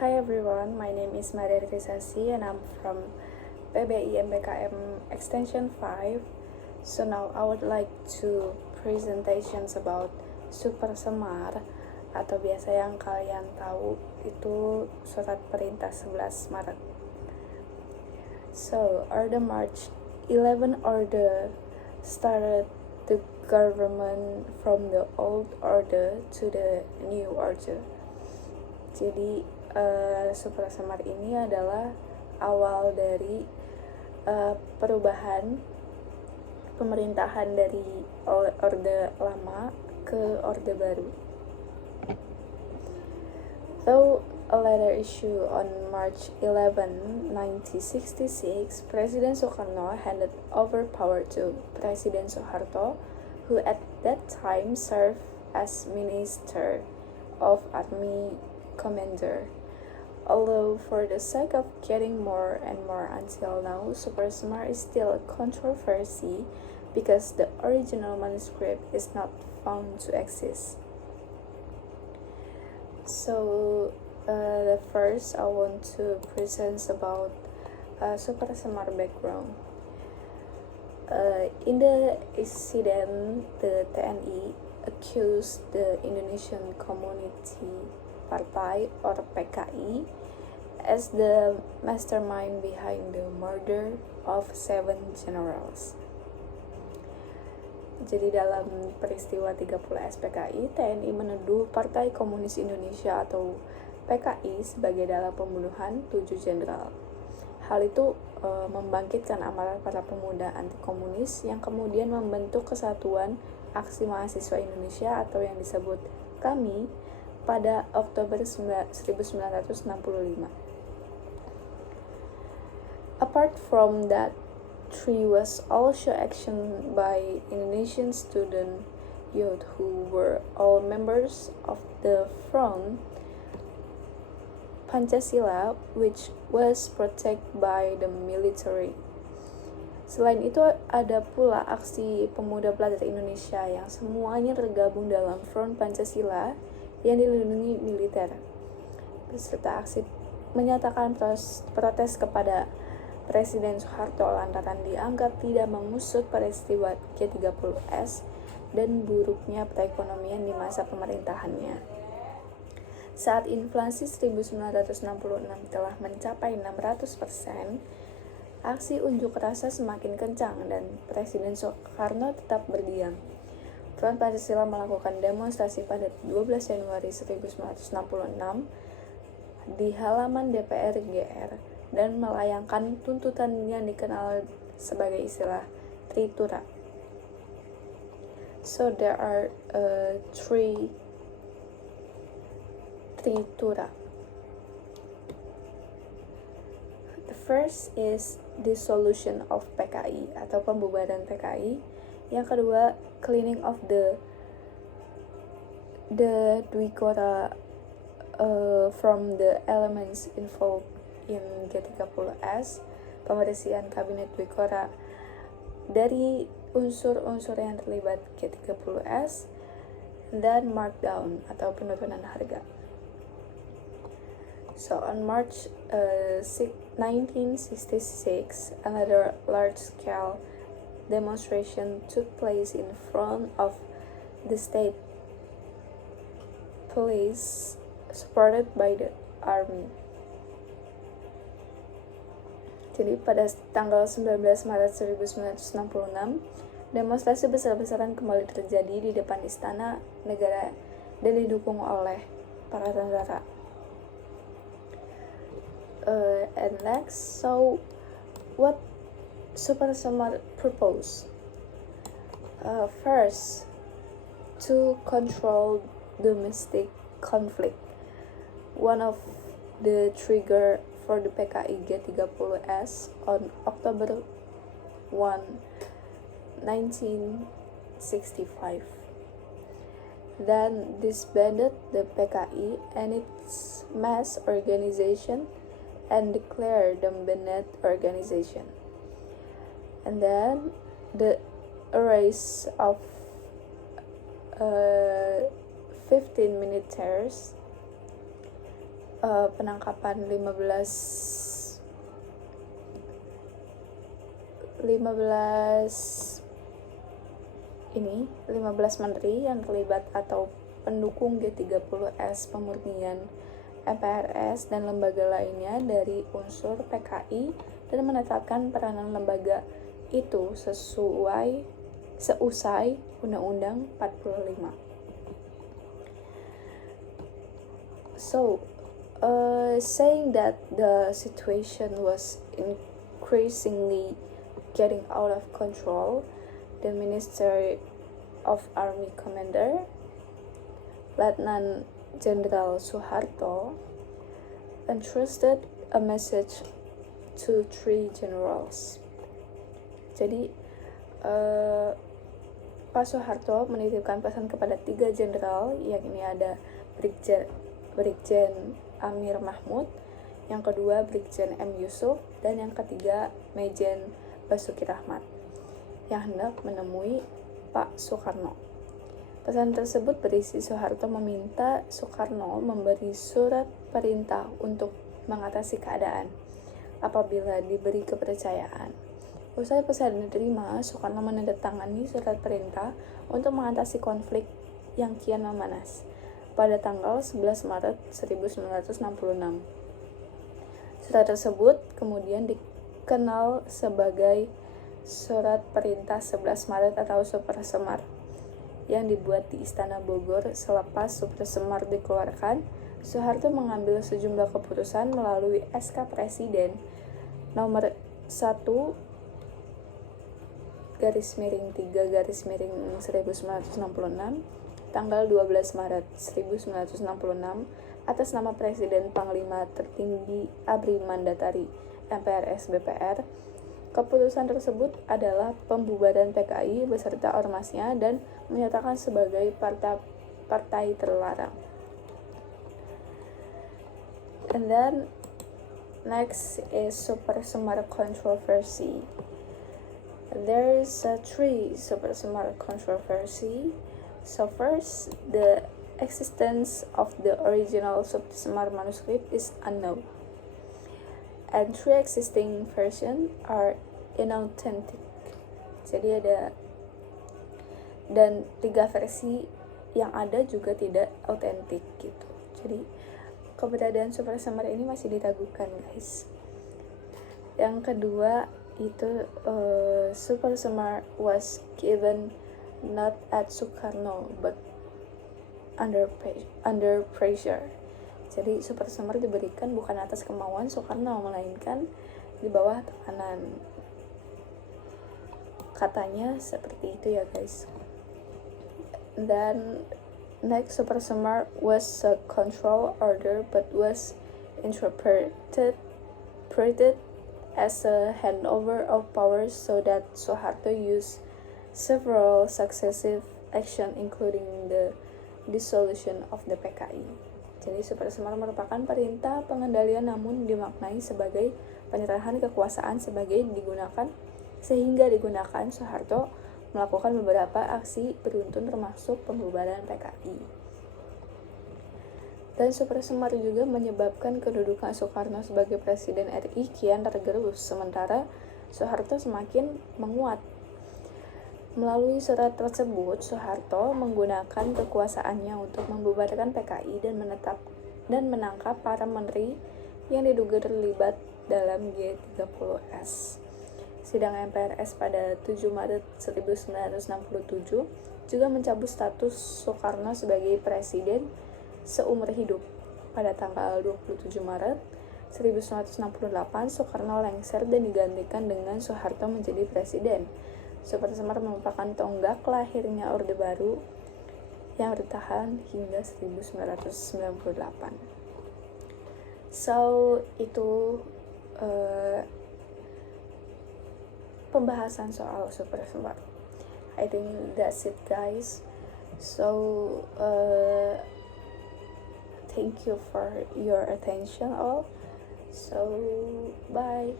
Hi everyone, my name is Maria Rizasi and I'm from PBI MBKM Extension 5. So now I would like to presentations about Super Semar atau biasa yang kalian tahu itu surat perintah 11 Maret. So, Order March 11 Order started the government from the old order to the new order. Jadi Super Semar ini adalah awal dari perubahan pemerintahan dari orde lama ke orde baru. Though a letter issued on March 11, 1966, President Soekarno handed over power to President Soeharto, who at that time served as Minister of Army Commander. Although for the sake of getting more and more until now, Super Semar is still a controversy because the original manuscript is not found to exist. So the first I want to present about Super Semar background. In the incident, the TNI accused the Indonesian Community Party or PKI as the mastermind behind the murder of 7 generals. Jadi dalam peristiwa 30 SPKI, TNI menuduh Partai Komunis Indonesia atau PKI sebagai dalam pembunuhan 7 jenderal. Hal itu membangkitkan amarah para pemuda anti komunis yang kemudian membentuk Kesatuan Aksi Mahasiswa Indonesia atau yang disebut KAMI pada Oktober 1965. Apart from that, there was also action by Indonesian student youth who were all members of the Front Pancasila, which was protected by the military. Selain itu, ada pula aksi pemuda pelajar Indonesia yang semuanya tergabung dalam Front Pancasila yang dilindungi militer. Peserta aksi menyatakan protes kepada Presiden Soeharto lantaran dianggap tidak mengusut peristiwa G30S dan buruknya perekonomian di masa pemerintahannya. Saat inflasi 1966 telah mencapai 600%, aksi unjuk rasa semakin kencang dan Presiden Soekarno tetap berdiam. Front Pancasila melakukan demonstrasi pada 12 Januari 1966 di halaman DPR GR dan melayangkan tuntutan yang dikenal sebagai istilah Tritura. So there are three Tritura. The first is dissolution of PKI atau pembubaran PKI. Yang kedua, cleaning of the Dwikora from the elements involved in G30S, pembersihan kabinet Dwikora dari unsur-unsur yang terlibat G30S, dan markdown atau penurunan harga. So on March 1966, another large-scale demonstration took place in front of the state police supported by the army. Jadi pada tanggal 19 Maret 1966, demonstrasi besar-besaran kembali terjadi di depan istana negara dan didukung oleh para tentara. And next, so what Super Semar proposed? First, to control domestic conflict. One of the trigger for the PKI G30S on October 1, 1965. Then disbanded the PKI and its mass organization and declared them Bennett organization. And then the arrest of 15 militaries penangkapan 15 menteri yang terlibat atau pendukung G30S pemurnian MPRS dan lembaga lainnya dari unsur PKI dan menetapkan peranan lembaga itu seusai Undang-Undang 45. So, saying that the situation was increasingly getting out of control, the Minister of Army Commander, Lieutenant General Suharto, entrusted a message to 3 generals. Jadi, Pak Soeharto menitipkan pesan kepada 3 jenderal, yakni ada Brigjen Amir Mahmud, yang kedua Brigjen M. Yusuf, dan yang ketiga Majen Basuki Rahmat, yang hendak menemui Pak Soekarno. Pesan tersebut berisi Soeharto meminta Soekarno memberi surat perintah untuk mengatasi keadaan apabila diberi kepercayaan. Usai pesan diterima, Soekarno menandatangani surat perintah untuk mengatasi konflik yang kian memanas pada tanggal 11 Maret 1966. Surat tersebut kemudian dikenal sebagai Surat Perintah 11 Maret atau Super Semar yang dibuat di Istana Bogor. Selepas Super Semar dikeluarkan, Soeharto mengambil sejumlah keputusan melalui SK Presiden nomor 1/3/1966 tanggal 12 Maret 1966 atas nama Presiden Panglima Tertinggi ABRI Mandatari MPRS BPR. Keputusan tersebut adalah pembubaran PKI beserta ormasnya dan menyatakan sebagai partai terlarang. And then next is Super Semar controversy. There is 3 Super Semar controversy. So first, the existence of the original Super Semar manuscript is unknown, and 3 existing versions are inauthentic. Jadi dan 3 versi yang ada juga tidak autentik gitu. Jadi keberadaan Super Semar ini masih diragukan, guys. Yang kedua itu Super Semar was given not at Soekarno but under pressure. Jadi Super Semar diberikan bukan atas kemauan Soekarno, melainkan di bawah tekanan. Katanya seperti itu ya, guys. Dan next, Super Semar was a control order but was interpreted as a handover of powers so that Soeharto used several successive action including the dissolution of the PKI. Jadi Super Semar merupakan perintah pengendalian namun dimaknai sebagai penyerahan kekuasaan sehingga digunakan Soeharto melakukan beberapa aksi beruntun termasuk pembubaran PKI. Dan Super Semar juga menyebabkan kedudukan Soekarno sebagai Presiden RI kian tergerus, sementara Soeharto semakin menguat. Melalui surat tersebut, Soeharto menggunakan kekuasaannya untuk membubarkan PKI dan menangkap para menteri yang diduga terlibat dalam G30S. Sidang MPRS pada 7 Maret 1967 juga mencabut status Soekarno sebagai presiden seumur hidup. Pada tanggal 27 Maret 1968, Soekarno lengser dan digantikan dengan Soeharto menjadi presiden. Super Semar merupakan tonggak lahirnya Orde Baru yang bertahan hingga 1998. So, itu pembahasan soal Super Semar. I think that's it, guys. So, thank you for your attention all. So, bye.